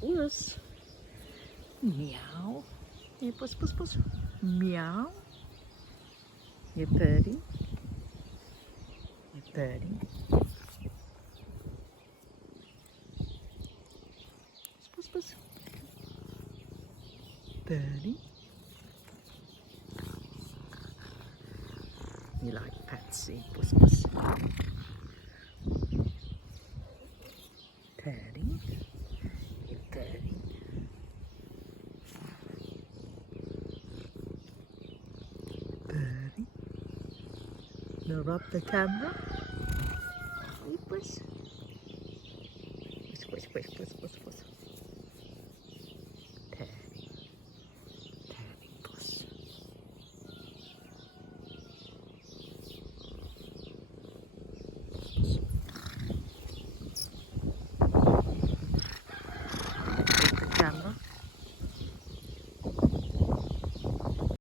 Puss. Meow. Hey, Puss, Puss, Puss. Meow. You're purring. You're purring. Puss, Puss, Puss. Purring. You like pets, eh, Puss, Puss? Purring. You're purring. Purring. Now rub the camera. Hey, Puss. Puss, Puss, Puss, Puss, Puss, Puss.